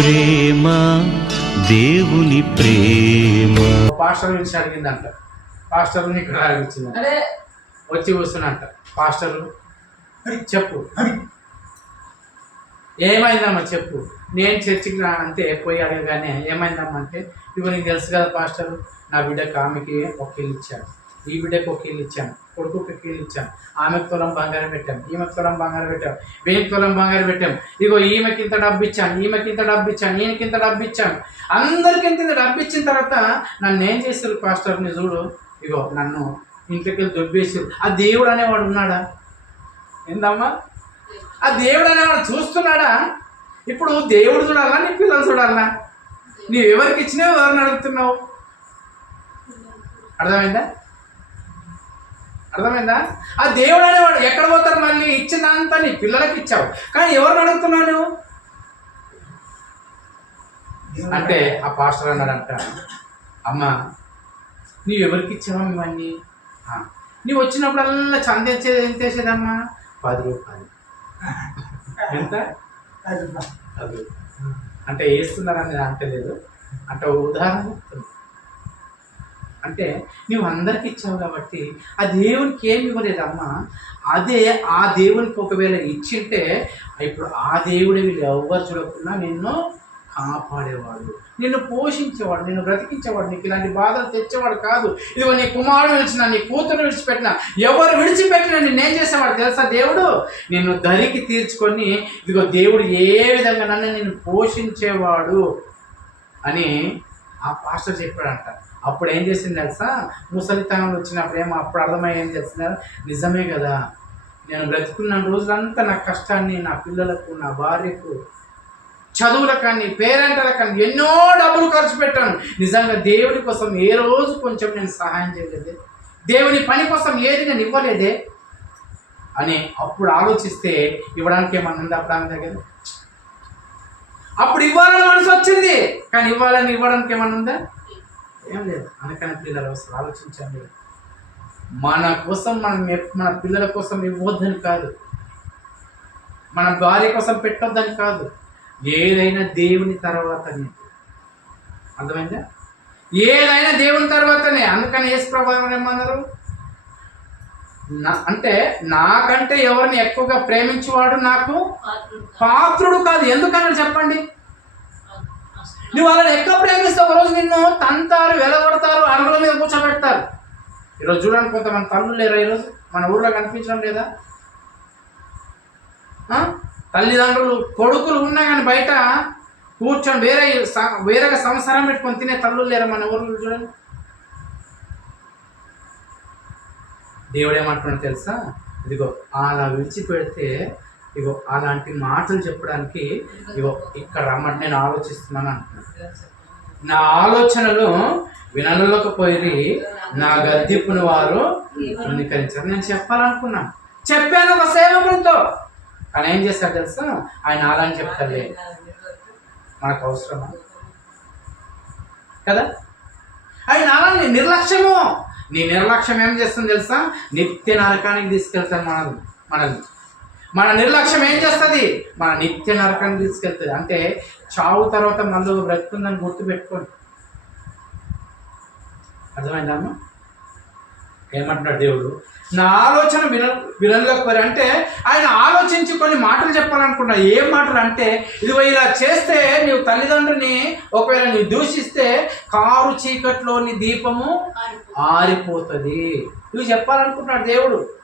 ప్రేమ దేవుని ప్రేమ. పాస్టర్ గురించి అడిగిందంట. పాస్టర్ ఇక్కడ అడిగించిందంట అరే. వచ్చి కూర్చున్నంట. పాస్టర్ చెప్పు. ఏమైందమ్మా చెప్పు. నేను చర్చికి రా అంటే పోయి అడగగానే ఏమైందమ్మా అంటే ఇవి నీకు తెలుసు కదా పాస్టర్ నా బిడ్డకు ఆమెకి ఒక ఇచ్చాను ఈ బిడ్డకు ఒక ఇల్లు ఇచ్చాను కొడుకు ఒక ఇల్లు ఇచ్చాను ఆమెకు తులం బంగారం పెట్టాం ఈమెకు తులం బంగారం పెట్టాం వీళ్ళకి తులం బంగారం పెట్టాం. ఇగో ఈమెకి ఇంత డబ్బు ఇచ్చాను ఈమెకి ఇంత డబ్బు ఇచ్చాను ఈయనకి ఇంత డబ్బు ఇచ్చాను అందరికి ఇంత డబ్బు ఇచ్చిన తర్వాత నన్ను ఏం చేస్తారు పాస్టర్ని చూడు. ఇగో నన్ను ఇంట్లోకి వెళ్ళి దొబ్బేసారు ఆ దేవుడు అనేవాడు ఉన్నాడా? ఏందమ్మా? ఆ దేవుడు అనేవాడు చూస్తున్నాడా? ఇప్పుడు దేవుడు చూడాలా నీ పిల్లలు చూడాలా నీవు ఎవరికి ఇచ్చినావు ఎవరిని అడుగుతున్నావు? అర్థమైందా? అర్థమైందా? ఆ దేవుడు అనేవాడు ఎక్కడ పోతారు మళ్ళీ? ఇచ్చిందంతా నీ పిల్లలకి ఇచ్చావు. కానీ ఎవరిని అడుగుతున్నావు నువ్వు? అంటే ఆ పాస్టర్ అన్నాడంట అమ్మ నీవు ఎవరికి ఇచ్చావా ఇవన్నీ? ఆ, నీవు వచ్చినప్పుడల్లా చంద తెచ్చేది ఎంత వేసేదమ్మా పది రూపాయలు. ఎంత? పది రూపాయలు. అంటే వేస్తున్నారని అంటలేదు. అంటే ఉదాహరణ అంటే నువ్వు అందరికి ఇచ్చావు కాబట్టి ఆ దేవునికి ఏమి ఇవ్వలేదమ్మా అదే ఆ దేవునికి ఒకవేళ ఇచ్చింటే ఇప్పుడు ఆ దేవుడే వీళ్ళు ఎవరు చూడకుండా నిన్ను కాపాడేవాడు. నిన్ను పోషించేవాడు నిన్ను బ్రతికించేవాడు నీకు ఇలాంటి బాధలు తెచ్చేవాడు కాదు. ఇదిగో నీ కుమారుడు విడిచిన నీ కూతురు విడిచిపెట్టిన ఎవరు విడిచిపెట్టినా నిన్నేం చేసేవాడు తెలుసా దేవుడు? నిన్ను ధరికి తీర్చుకొని ఇదిగో దేవుడు ఏ విధంగా నన్ను నిన్ను పోషించేవాడు అని ఆ పాస్టర్ చెప్పాడంట. అప్పుడు ఏం చేసింది తెలుసా? ముసలితనం వచ్చినప్పుడు ఏమో అప్పుడు అర్థమయ్యి ఏం చేస్తున్నారు నిజమే కదా. నేను బ్రతుకున్న రోజులంతా నా కష్టాన్ని నా పిల్లలకు నా భార్యకు చదువుల కానీ పేరెంటల కానీ ఎన్నో డబ్బులు ఖర్చు పెట్టాను. నిజంగా దేవుడి కోసం ఏ రోజు కొంచెం నేను సహాయం చేయలేదే. దేవుని పని కోసం ఏది నేను ఇవ్వలేదే. అని అప్పుడు ఆలోచిస్తే ఇవ్వడానికి ఏమన్నా ఉందా అప్పుడు ఆమె దగ్గర? అప్పుడు ఇవ్వాలని మనసు వచ్చింది. కానీ ఇవ్వాలని ఇవ్వడానికి ఏమన్నా ఉందా? ఏం లేదు. అనకని పిల్లలు అసలు ఆలోచించండి. మన కోసం మనం మన పిల్లల కోసం ఇవ్వద్దని కాదు. మన భార్య కోసం పెట్టొద్దని కాదు. ఏదైనా దేవుని తర్వాతనే. అర్థమైందా? ఏదైనా దేవుని తర్వాతనే. అందుకని యేసు ప్రభావం ఏమన్నారు? అంటే నాకంటే ఎవరిని ఎక్కువగా ప్రేమించేవాడు నాకు పాత్రుడు కాదు. ఎందుకన్నా చెప్పండి? నువ్వు వాళ్ళని ఎక్కువ ప్రేమిస్తే ఒకరోజు నిన్ను తంతారు వెలగొడతారు అరుగుల మీద కూర్చోబెడతారు. ఈరోజు చూడండి కొంతమంది తల్లులు లేరా ఈరోజు? మన ఊర్లో కనిపించడం లేదా? తల్లిదండ్రులు కొడుకులు ఉన్నా కానీ బయట కూర్చొని వేరే స- వేరేగా సంసారం పెట్టుకొని తినే తల్లులు లేరా మన ఊర్లో చూడండి. దేవుడు ఏమంటున్నాడు తెలుసా? ఇదిగో అలా విడిచిపెడితే ఇగో అలాంటి మాటలు చెప్పడానికి ఇగో ఇక్కడ రమ్మని నేను ఆలోచిస్తున్నాను అంటున్నాను నా ఆలోచనలు వినలోకపోయి నా గద్దెప్పుని వారు తృణీకరించారు నేను చెప్పాలనుకున్నాను చెప్పాను ఒక సేవకులతో కానీ ఏం చేశాడు తెలుసా? ఆయన అలాని చెప్తారులే మనకు అవసరమా? కదా? ఆయన అలాని నిర్లక్ష్యము. నీ నిర్లక్ష్యం ఏం చేస్తుంది తెలుసా? నిత్య నరకానికి తీసుకెళ్తాను మనల్ని. మనల్ని. మన నిర్లక్ష్యం ఏం చేస్తుంది? మన నిత్య నరకానికి తీసుకెళ్తుంది. అంటే చావు తర్వాత మళ్ళీ బ్రతుకుందని గుర్తుపెట్టుకోండి అర్థమైందమ్మా ఏమంటున్నాడు దేవుడు? నా ఆలోచన విన వినలేకపోయారు. అంటే ఆయన ఆలోచించి కొన్ని మాటలు చెప్పాలనుకున్నా. ఏం మాటలు అంటే ఇదిగో ఇలా చేస్తే నీవు తల్లిదండ్రుని ఒకవేళ నీవు దూషిస్తే కారు చీకట్లోని దీపము ఆరిపోతుంది. నువ్వు చెప్పాలనుకుంటున్నాడు దేవుడు.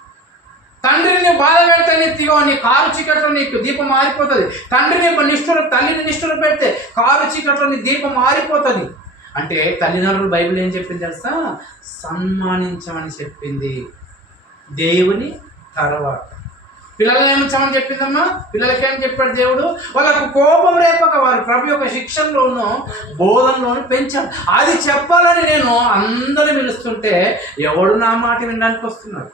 తండ్రిని బాధ పెడితేనే తీగో నీ కారు చీకట్లో నీకు దీపం మారిపోతుంది తండ్రిని నిష్ఠుర తల్లిని నిష్ఠులు పెడితే కారు చీకట్లో నీ దీపం మారిపోతుంది అంటే తల్లిదండ్రులు బైబిల్ ఏం చెప్పింది తెలుసా? సన్మానించమని చెప్పింది. దేవుని తర్వాత. పిల్లల్ని ఏమించమని చెప్పిందమ్మా? పిల్లలకేం చెప్పాడు దేవుడు? వాళ్ళకు కోపం రేపక వారు ప్రభు యొక్క శిక్షణలోను బోధనలోను పెంచాడు అది చెప్పాలని నేను అందరూ పిలుస్తుంటే ఎవడు నా మాట వినడానికి వస్తున్నాడు?